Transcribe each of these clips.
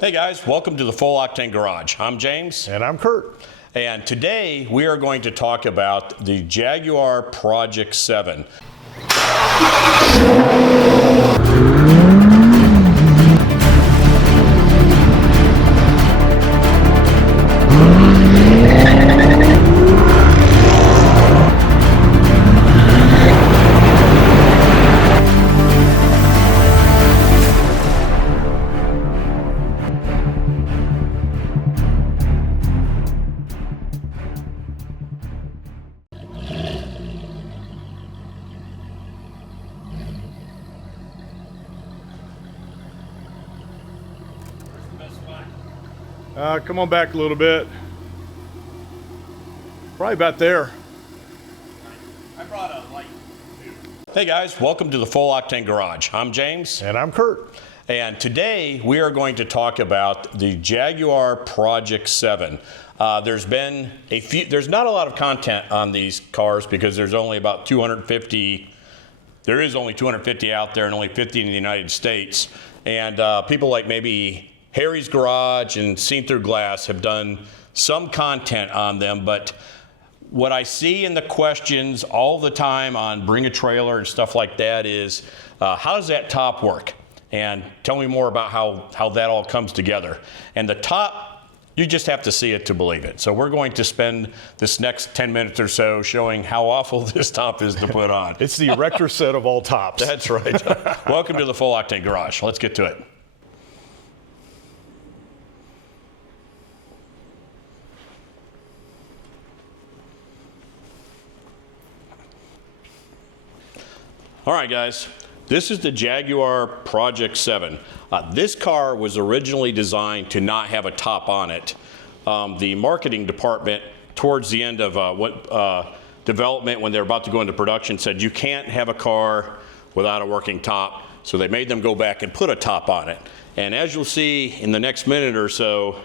Hey guys, welcome to the Full Octane Garage. I'm James. And I'm Kurt. And today we are going to talk about the Jaguar Project 7. Come on back a little bit. Probably about there. I brought a light too. Hey guys, welcome to the Full Octane Garage. I'm James. And I'm Kurt. And today we are going to talk about the Jaguar Project 7. There's been a few, there's not a lot of content on these cars because there's only about 250, there is only 250 out there and only 50 in the United States. And people like maybe Harry's Garage and Seen Through Glass have done some content on them, but what I see in the questions all the time on Bring a Trailer and stuff like that is, how does that top work? And tell me more about how that all comes together. And the top, you just have to see it to believe it. So we're going to spend this next 10 minutes or so showing how awful this top is to put on. It's the erector set of all tops. That's right. Welcome to the Full Octane Garage. Let's get to it. All right, guys, this is the Jaguar Project 7. This car was originally designed to not have a top on it. The marketing department, towards the end of development, when they're about to go into production, said you can't have a car without a working top, so they made them go back and put a top on it. And as you'll see in the next minute or so,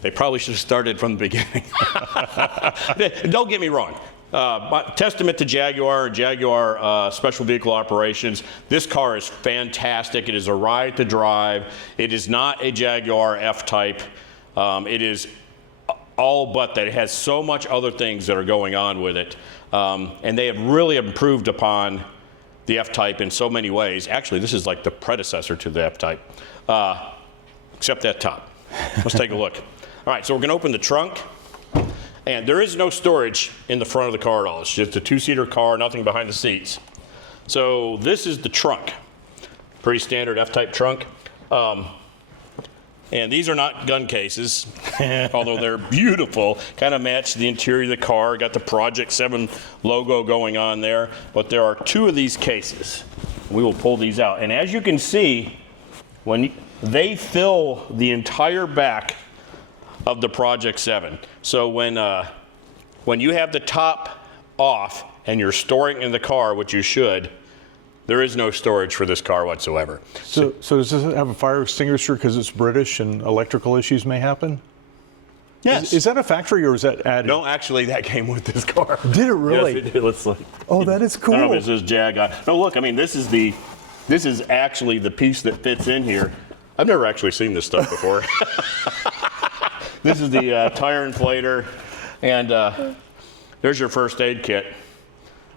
they probably should have started from the beginning. Don't get me wrong. Testament to Jaguar Special Vehicle Operations. This car is fantastic. It is a ride to drive. It is not a Jaguar F-Type. It is all but that. It has so much other things that are going on with it. And they have really improved upon the F-Type in so many ways. Actually, this is like the predecessor to the F-Type, except that top. Let's take a look. All right, so we're going to open the trunk. And there is no storage in the front of the car at all. It's just a two-seater car, nothing behind the seats. So this is the trunk. Pretty standard F-type trunk. And these are not gun cases, although they're beautiful. Kind of match the interior of the car. Got the Project 7 logo going on there. But there are two of these cases. We will pull these out. And as you can see, when they fill the entire back of the Project 7. So when you have the top off and you're storing in the car, which you should, there is no storage for this car whatsoever. So does this have a fire extinguisher because it's British and electrical issues may happen? Yes. Is that a factory or is that added? No, actually that came with this car. Did it really? Yes, it did. Let's look. Oh, that is cool. I don't know if this is Jaguar. No, look, I mean, this is actually the piece that fits in here. I've never actually seen this stuff before. This is the tire inflator, and there's your first aid kit,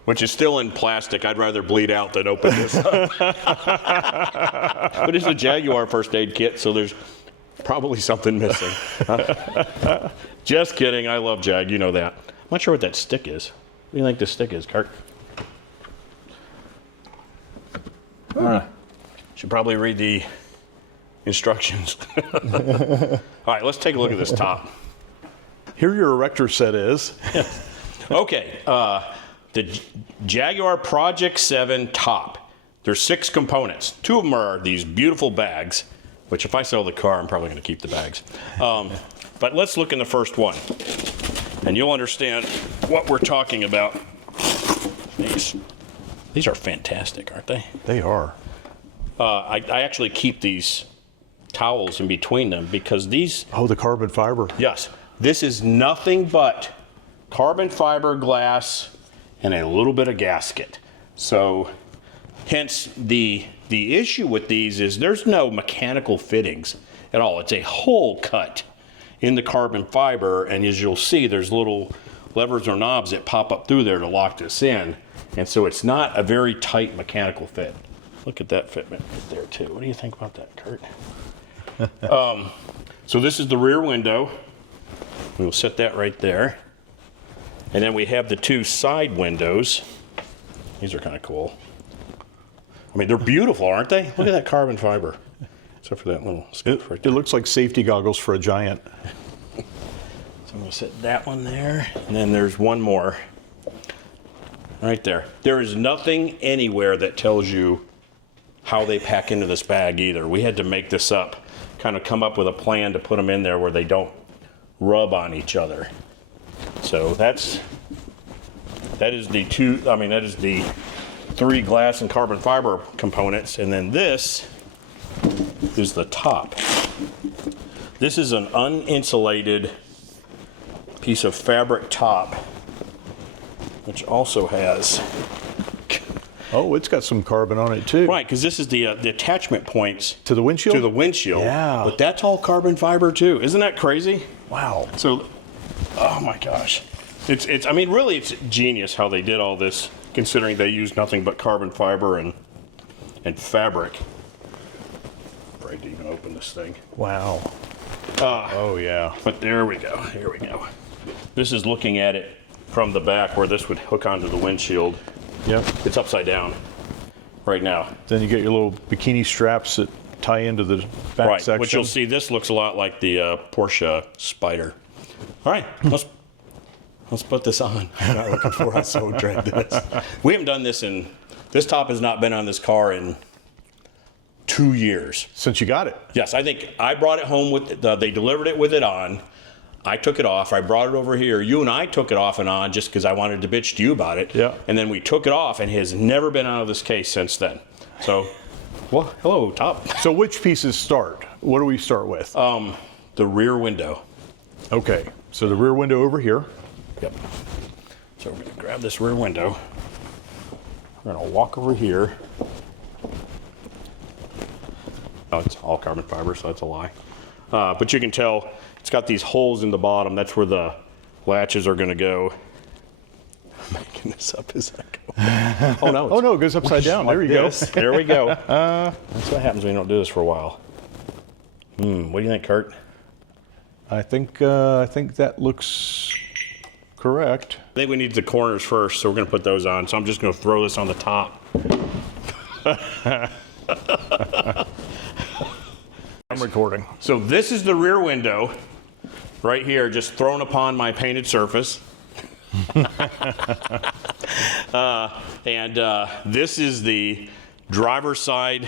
which is still in plastic. I'd rather bleed out than open this up. But it's a Jaguar first aid kit, so there's probably something missing. Just kidding. I love Jag. You know that. I'm not sure what that stick is. What do you think this stick is, Kurt? Should probably read the instructions. All right, let's take a look at this top. Here your erector set is. Okay, the Jaguar Project 7 top. There's 6 components. 2 of them are these beautiful bags, which if I sell the car, I'm probably going to keep the bags. But let's look in the first one, and you'll understand what we're talking about. These are fantastic, aren't they? They are. I actually keep these towels in between them because these... Oh, the carbon fiber. Yes. This is nothing but carbon fiber glass and a little bit of gasket. So hence the the issue with these is there's no mechanical fittings at all. It's a hole cut in the carbon fiber, and as you'll see, there's little levers or knobs that pop up through there to lock this in, and so it's not a very tight mechanical fit. Look at that fitment right there too. What do you think about that, Kurt? So this is the rear window. We'll set that right there. And then we have the two side windows. These are kind of cool. I mean, they're beautiful, aren't they? Look at that carbon fiber. Except for that little scoop right It there. looks like safety goggles for a giant. So I'm going to set that one there. And then there's one more right there. There is nothing anywhere that tells you how they pack into this bag either. We had to make this up, kind of come up with a plan to put them in there where they don't rub on each other. So that is the three glass and carbon fiber components, and then this is the top. This is an uninsulated piece of fabric top, which also has, Oh, it's got some carbon on it too. right, because this is the attachment points To the windshield? to the windshield. Yeah. But that's all carbon fiber too. Isn't that crazy? Wow. So, oh my gosh. I mean, really, it's genius how they did all this, considering they used nothing but carbon fiber and fabric. Afraid to even open this thing. Wow. Oh, yeah. But there we go. Here we go. This is looking at it from the back where this would hook onto the windshield. Yep. It's upside down right now. Then you get your little bikini straps that tie into the back Right, section. which you'll see, this looks a lot like the Porsche Spider. All right, let's put this on. I'm not looking for it, so drag this. We haven't done this this top has not been on this car in 2 years. Since you got it. Yes, I think I brought it home with, they delivered it with it on. I took it off, I brought it over here. You and I took it off and on just because I wanted to bitch to you about it. Yeah. And then we took it off and it has never been out of this case since then. So, well, hello, top. So which pieces start? What do we start with? The rear window. Okay, so the rear window over here. Yep. So we're going to grab this rear window. We're going to walk over here. Oh, it's all carbon fiber, so that's a lie. But you can tell it's got these holes in the bottom. That's where the latches are going to go. I'm making this up as I go. Oh, no. Oh, no, it goes upside down. There you go. There we go. That's what happens when you don't do this for a while. What do you think, Kurt? I think that looks correct. I think we need the corners first, so we're going to put those on. So I'm just going to throw this on the top. I'm recording. So this is the rear window right here, just thrown upon my painted surface. This is the driver's side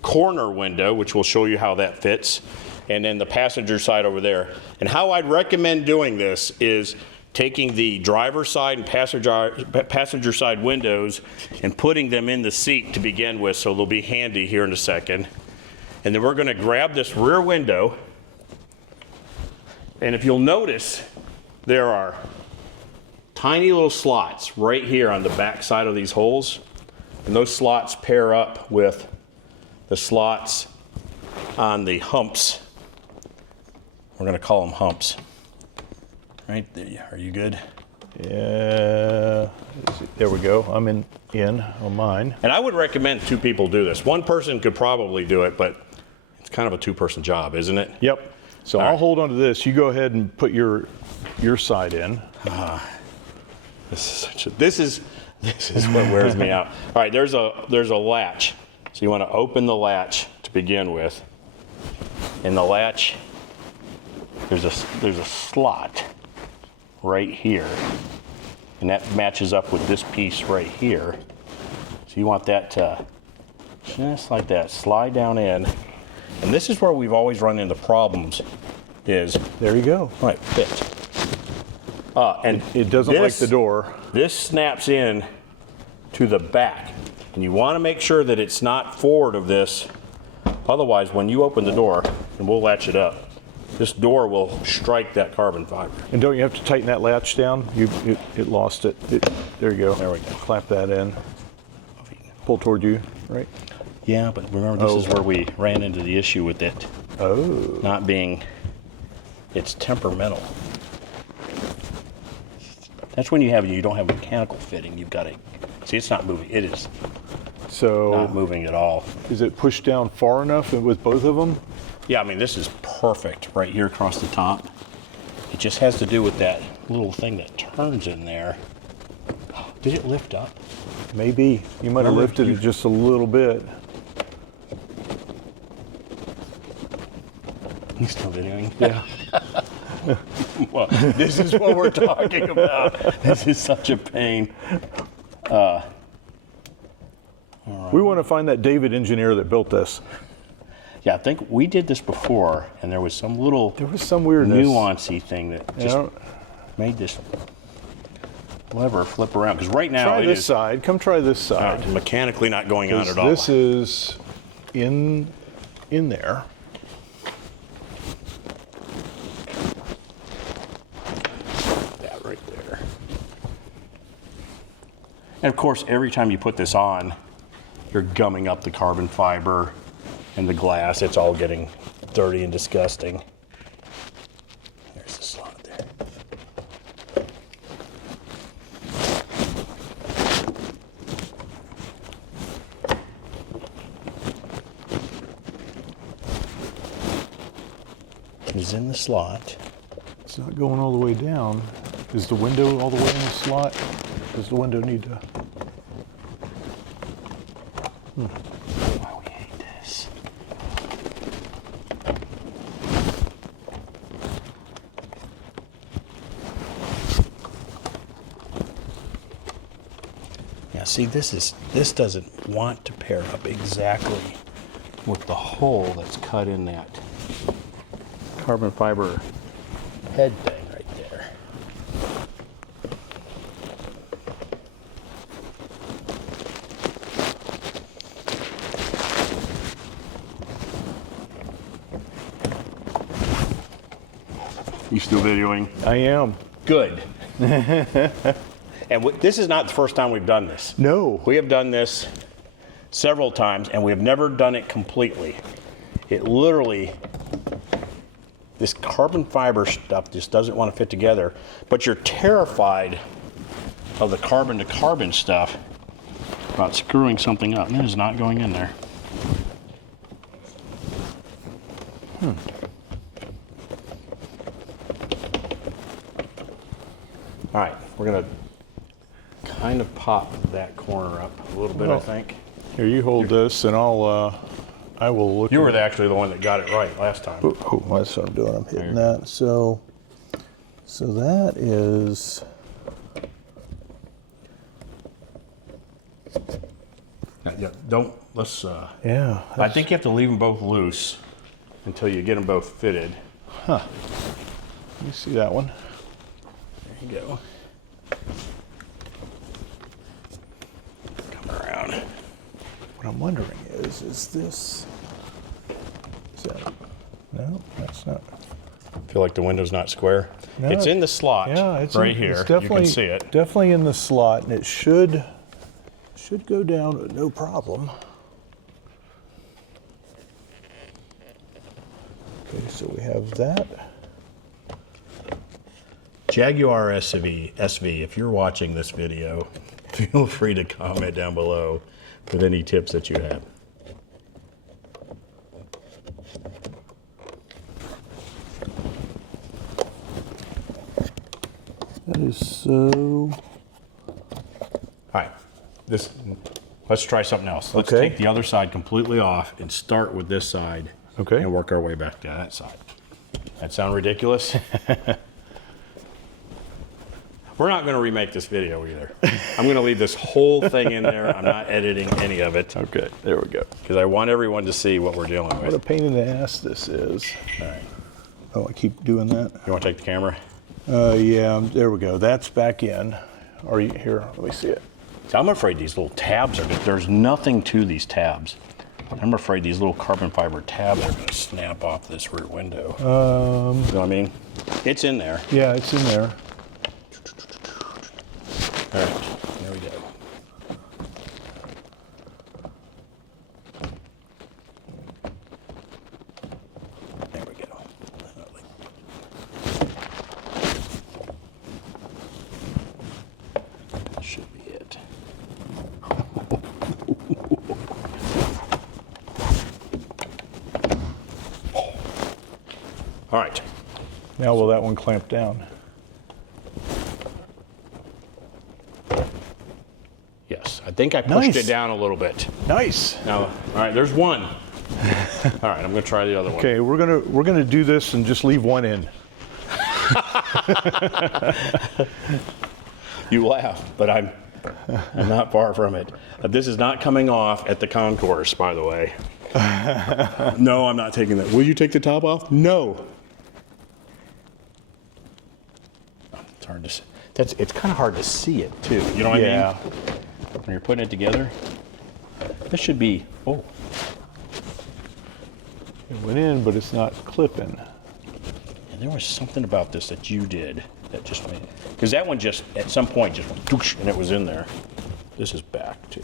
corner window, which will show you how that fits, and then the passenger side over there. And how I'd recommend doing this is taking the driver's side and passenger side windows and putting them in the seat to begin with, so they'll be handy here in a second. And then we're going to grab this rear window, and if you'll notice, there are tiny little slots right here on the back side of these holes, and those slots pair up with the slots on the humps. We're going to call them humps. Right there. Are you good? Yeah. There we go. I'm in on mine. And I would recommend 2 people do this. One person could probably do it, but it's kind of a 2-person job, isn't it? Yep. So All I'll right. hold on to this. You go ahead and put your side in. This is what wears me out. All right, there's a latch. So you want to open the latch to begin with. In the latch, there's a slot right here, and that matches up with this piece right here. So you want that to just like that slide down in. And this is where we've always run into problems. Is There you go. right fit. And It doesn't like this- the door. This snaps in to the back, and you want to make sure that it's not forward of this. Otherwise, when you open the door, and we'll latch it up, this door will strike that carbon fiber. And don't you have to tighten that latch down? It lost it. There you go. There we go. Clap that in. Pull toward you, right? Yeah, but remember, this is where we ran into the issue with it not being, it's temperamental. That's when you don't have mechanical fitting. You've got to, see, it's not moving. It is not moving at all. Is it pushed down far enough with both of them? Yeah, I mean, this is perfect right here across the top. It just has to do with that little thing that turns in there. Did it lift up? Maybe. You might have lifted it just a little bit. You still videoing? Yeah. Well, this is what we're talking about. This is such a pain. We want to find that David engineer that built this. Yeah, I think we did this before, and there was some little weirdness. nuancey thing that just made this lever flip around. Because right now try this side. Come try this side. Mechanically not going on at all. This is in there. That right there. And of course, every time you put this on, you're gumming up the carbon fiber and the glass. It's all getting dirty and disgusting. There's the slot there. It's in the slot. It's not going all the way down. Is the window all the way in the slot? Does the window need to? Why we hate this. Yeah, see, this doesn't want to pair up exactly with the hole that's cut in that carbon fiber head thing right there. You still videoing? I am. Good. And this is not the first time we've done this. No. We have done this several times, and we have never done it completely. It literally, this carbon fiber stuff just doesn't want to fit together, but you're terrified of the carbon to carbon stuff about screwing something up. And it is not going in there. All right, we're gonna kind of pop that corner up a little bit, I think. Here, you hold this, and I will look. You were actually the one that got it right last time. Oh, that's what I'm doing. I'm hitting that. So that is. Yeah, don't, let's, Yeah. I think you have to leave them both loose until you get them both fitted. Let me see that one. There you go. Come around. What I'm wondering is this? Is that? No, that's not. Feel like the window's not square? No, it's in the slot. Yeah, it's right here. It's definitely, you can see it. Definitely in the slot, and it should go down no problem. Okay, so we have that. Jaguar SV, if you're watching this video, feel free to comment down below with any tips that you have. That is so. All right, let's try something else. Let's Okay. take the other side completely off and start with this side. Okay. And work our way back to that side. That sound ridiculous? We're not going to remake this video either. I'm going to leave this whole thing in there. I'm not editing any of it. Okay, there we go. Because I want everyone to see what we're dealing What a with. pain in the ass this is. All right. Oh, I keep doing that. You want to take the camera? Yeah, there we go. That's back in. Are you here? Let me see it. So I'm afraid these little tabs are, there's nothing to these tabs. I'm afraid these little carbon fiber tabs are going to snap off this rear window. You know what I mean? It's in there. Yeah, it's in there. All right, there we go. All right. Now will that one clamp down? Yes, I think I pushed Nice. it down a little bit. Nice. Now, all right, there's one. All right, I'm gonna try the other one. Okay, we're gonna do this and just leave one in. You laugh, but I'm not far from it. This is not coming off at the concourse, by the way. No, I'm not taking that. Will you take the top off? No. It's hard to see. It's kind of hard to see it too. You know what I mean? When you're putting it together. This should be, oh. It went in, but it's not clipping. And there was something about this that you did that just made, because that one just, at some point, just went doosh, and it was in there. This is back too.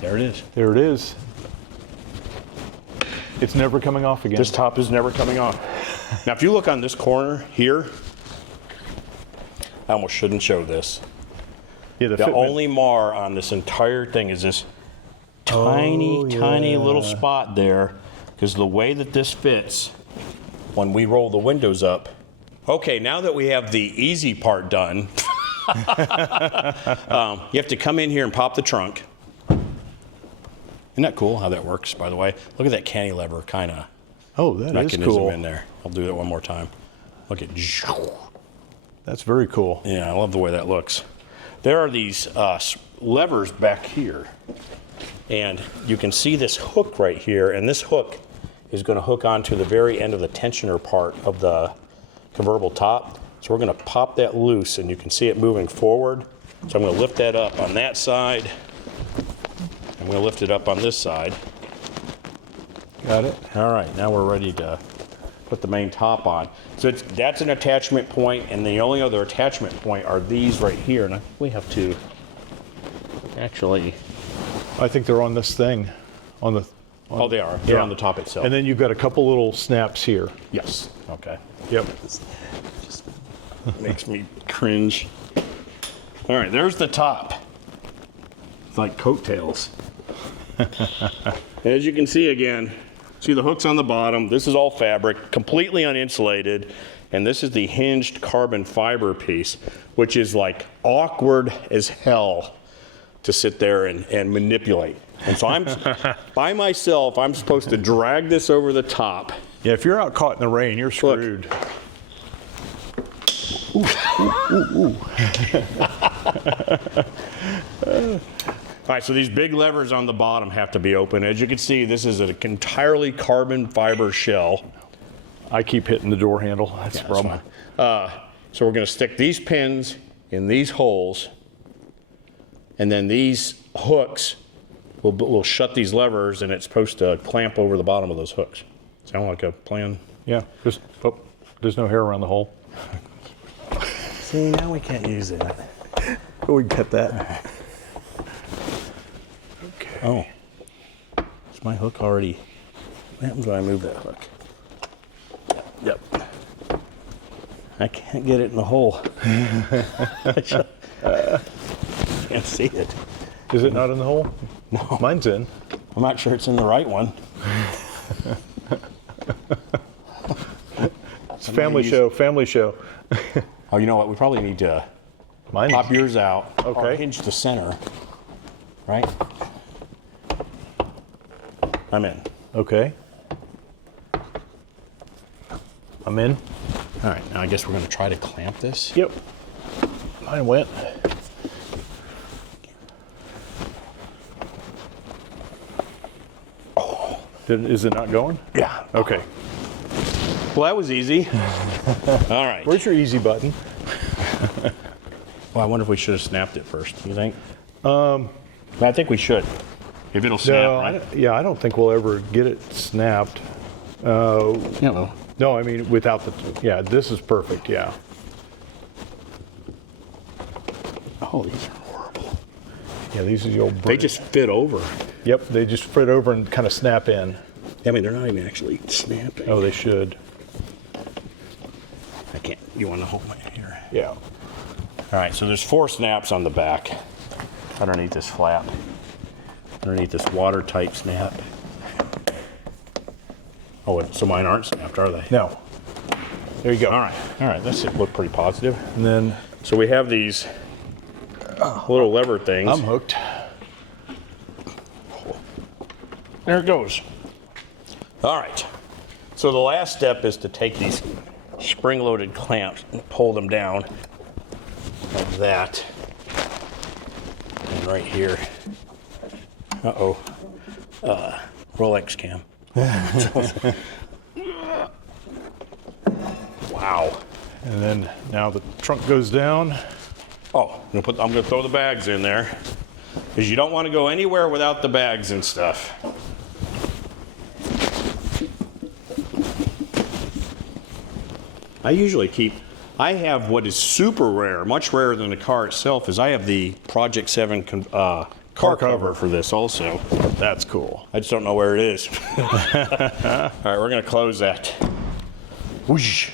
There it is. There it is. It's never coming off again. This top is never coming off. Now, if you look on this corner here, I almost shouldn't show this. Yeah, The only mar on this entire thing is this tiny, tiny little spot there, because the way that this fits, when we roll the windows up. Okay, now that we have the easy part done, you have to come in here and pop the trunk. Isn't that cool how that works, by the way? Look at that cantilever kind of mechanism cool. in there. I'll do that one more time. Look at. That's very cool. Yeah, I love the way that looks. There are these levers back here, and you can see this hook right here, and this hook is going to hook onto the very end of the tensioner part of the convertible top. So we're going to pop that loose, and you can see it moving forward. So I'm going to lift that up on that side. I'm going to lift it up on this side. Got it? All right, now we're ready to put the main top on. So that's an attachment point, and the only other attachment point are these right here. And we have to actually. I think they're on this thing. Oh, they are. They're on the top itself. And then you've got a couple little snaps here. Yes. Okay. Yep. Just makes me cringe. All right, there's the top. It's like coattails. As you can see again, see the hooks on the bottom. This is all fabric, completely uninsulated. And this is the hinged carbon fiber piece, which is like awkward as hell to sit there and manipulate. And so I'm, by myself, I'm supposed to drag this over the top. Yeah, if you're out caught in the rain, you're screwed. Ooh, ooh, ooh, ooh. All right, so these big levers on the bottom have to be open. As you can see, this is an entirely carbon fiber shell. I keep hitting the door handle. That's the problem. So we're going to stick these pins in these holes, and then these hooks will shut these levers, and it's supposed to clamp over the bottom of those hooks. Sound like a plan? Yeah, just, oh, there's no hair around the hole. See, now we can't use that. Oh, we can cut that. Okay. Oh, is my hook already? What happens when I move that hook? Yep. I can't get it in the hole. Can't see it. Is it not in the hole? No. Mine's in. I'm not sure it's in the right one. It's family show, family show. Oh, you know what? We probably need to pop yours out. Okay. Or hinge the center. Right? I'm in. Okay. I'm in. All right, now I guess we're going to try to clamp this. Yep. Mine went. Oh. Is it not going? Yeah. Okay. Well, that was easy. All right. Where's your easy button? Well, I wonder if we should have snapped it first. Do you think? I think we should. If it'll snap, No, right? yeah, I don't think we'll ever get it snapped. No. No, I mean without the. Yeah, this is perfect. Yeah. Oh, these are horrible. Yeah, these are the old. They just fit over. Yep, they just fit over and kind of snap in. I mean, they're not even actually snapping. Oh, they should. I can't. You want to hold my here? Yeah. All right, so there's 4 snaps on the back underneath this flap. underneath this watertight snap. Oh, so mine aren't snapped, are they? No. There you go. All right, that look pretty positive. And then, So we have these little lever things. I'm hooked. There it goes. All right. So the last step is to take these spring-loaded clamps and pull them down like that. And right here. Rolex cam. Wow. And then now the trunk goes down. Oh, I'm gonna throw the bags in there because you don't want to go anywhere without the bags and stuff. I have what is super rare, much rarer than the car itself, is I have the Project 7 car cover for this also. That's cool. I just don't know where it is. All right, we're gonna close that. Whoosh.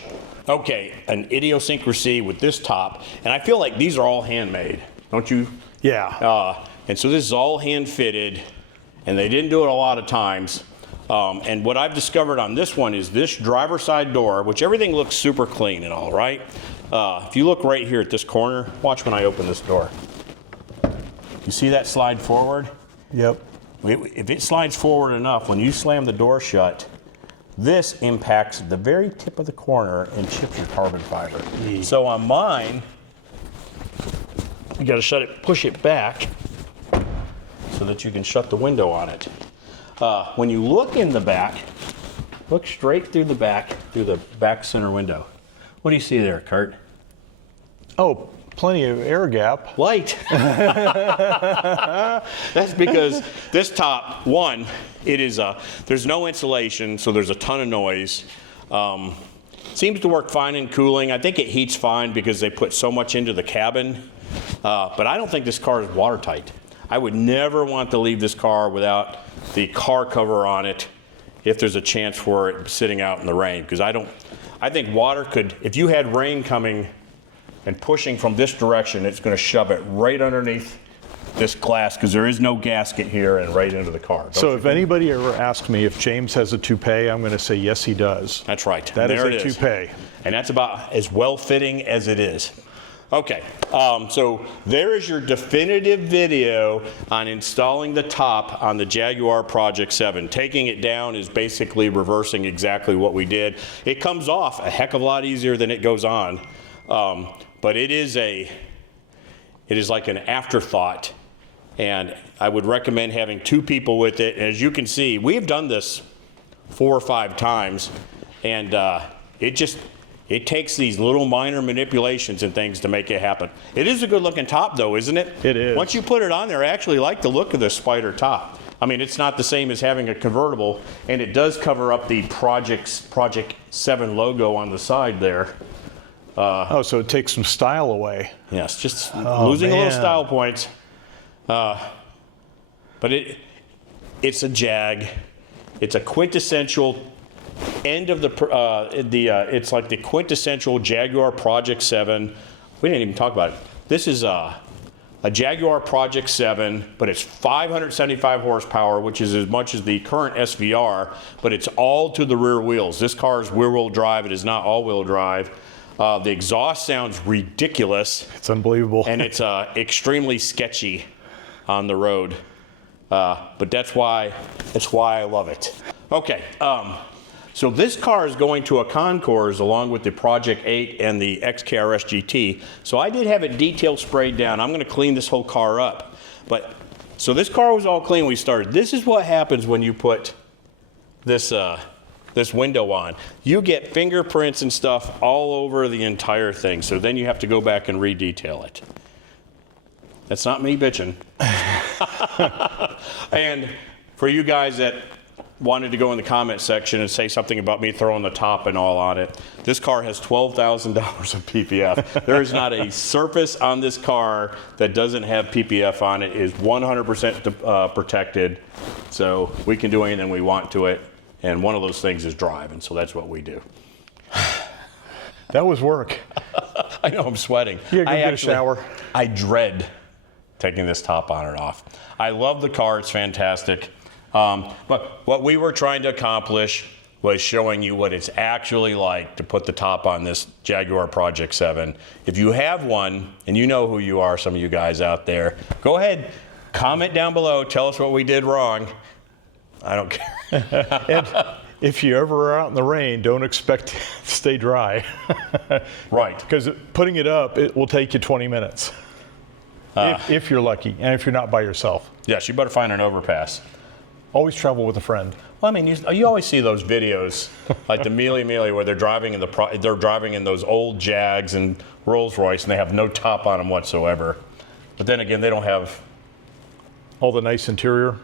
Okay, an idiosyncrasy with this top, and I feel like these are all handmade, don't you? Yeah. And so this is all hand fitted, and they didn't do it a lot of times. And what I've discovered on this one is this driver's side door, which everything looks super clean and all, right? If you look right here at this corner, watch when I open this door. You see that slide forward? Yep. If it slides forward enough, when you slam the door shut, this impacts the very tip of the corner and chips your carbon fiber. So on mine, you got to push it back so that you can shut the window on it. When you look in the back, look straight through the back center window. What do you see there, Kurt? Oh, plenty of air gap. Light. That's because this top, one, it is there's no insulation, so there's a ton of noise. Seems to work fine in cooling. I think it heats fine because they put so much into the cabin. But I don't think this car is watertight. I would never want to leave this car without the car cover on it if there's a chance for it sitting out in the rain. Because I think water could, if you had rain coming and pushing from this direction, it's going to shove it right underneath this glass because there is no gasket here and right into the car. So if anybody ever asks me if James has a toupee, I'm going to say yes, he does. That's right. That is a toupee. And that's about as well fitting as it is. Okay, so there is your definitive video on installing the top on the Jaguar Project 7. Taking it down is basically reversing exactly what we did. It comes off a heck of a lot easier than it goes on, but it is like an afterthought, and I would recommend having two people with it. And as you can see, we've done this 4 or 5 times, and it takes these little minor manipulations and things to make it happen. It is a good looking top though, isn't it? It is. Once you put it on there, I actually like the look of the Spider top. I mean, it's not the same as having a convertible, and it does cover up the Project 7 logo on the side there. So it takes some style away. Yes, just losing a little style points. But it's a Jag. It's a quintessential end of it's like the quintessential Jaguar Project 7. We didn't even talk about it. This is a Jaguar Project 7, but it's 575 horsepower, which is as much as the current SVR, but it's all to the rear wheels. This car is rear-wheel drive. It is not all-wheel drive. The exhaust sounds ridiculous. It's unbelievable. And it's extremely sketchy on the road. But that's why I love it. Okay. So this car is going to a concours along with the Project 8 and the XKRS GT. So I did have it detail sprayed down. I'm going to clean this whole car up. So this car was all clean when we started. This is what happens when you put this window on. You get fingerprints and stuff all over the entire thing. So then you have to go back and re-detail it. That's not me bitching. And for you guys that wanted to go in the comment section and say something about me throwing the top and all on it, this car has $12,000 of PPF. There is not a surface on this car that doesn't have PPF on it. It is 100% protected, so we can do anything we want to it, and one of those things is drive, and so that's what we do. That was work. I know, I'm sweating. Yeah, go get a shower. I dread taking this top on and off. I love the car, it's fantastic. But what we were trying to accomplish was showing you what it's actually like to put the top on this Jaguar Project 7. If you have one, and you know who you are, some of you guys out there, go ahead, comment down below, tell us what we did wrong. I don't care. And if you ever are out in the rain, don't expect to stay dry. Right. Because putting it up, it will take you 20 minutes. If you're lucky, and if you're not by yourself. Yes, you better find an overpass. Always travel with a friend. Well, I mean, you always see those videos, like the Mealy where they're driving in those old Jags and Rolls Royce, and they have no top on them whatsoever. But then again, they don't have All the nice interior.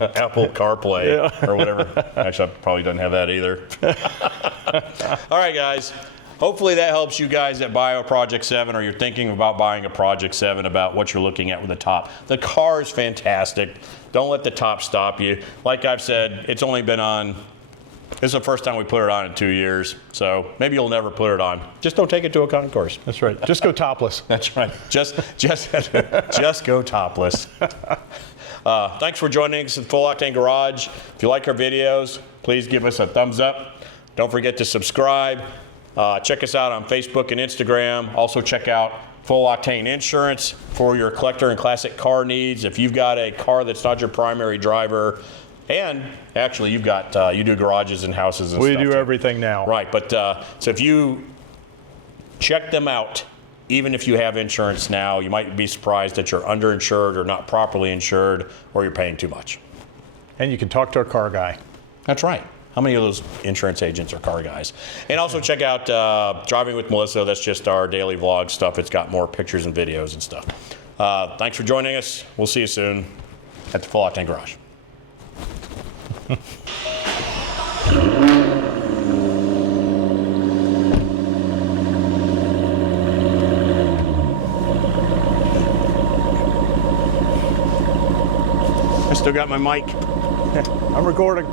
Apple CarPlay or whatever. Actually, I probably don't have that either. All right, guys. Hopefully that helps you guys that buy a Project 7 or you're thinking about buying a Project 7 about what you're looking at with the top. The car is fantastic. Don't let the top stop you. Like I've said, it's only been on, this is the first time we put it on in 2 years, so maybe you'll never put it on. Just don't take it to a concourse. That's right. Just go topless. That's right. Just go topless. Thanks for joining us at Full Octane Garage. If you like our videos, please give us a thumbs up. Don't forget to subscribe. Check us out on Facebook and Instagram. Also check out Full Octane Insurance for your collector and classic car needs. If you've got a car that's not your primary driver, and actually you do garages and houses and stuff. We do everything now. Right, but so if you check them out, even if you have insurance now, you might be surprised that you're underinsured or not properly insured or you're paying too much. And you can talk to our car guy. That's right. How many of those insurance agents are car guys? And also check out Driving with Melissa. That's just our daily vlog stuff. It's got more pictures and videos and stuff. Thanks for joining us. We'll see you soon at the Full Octane Garage. I still got my mic. I'm recording.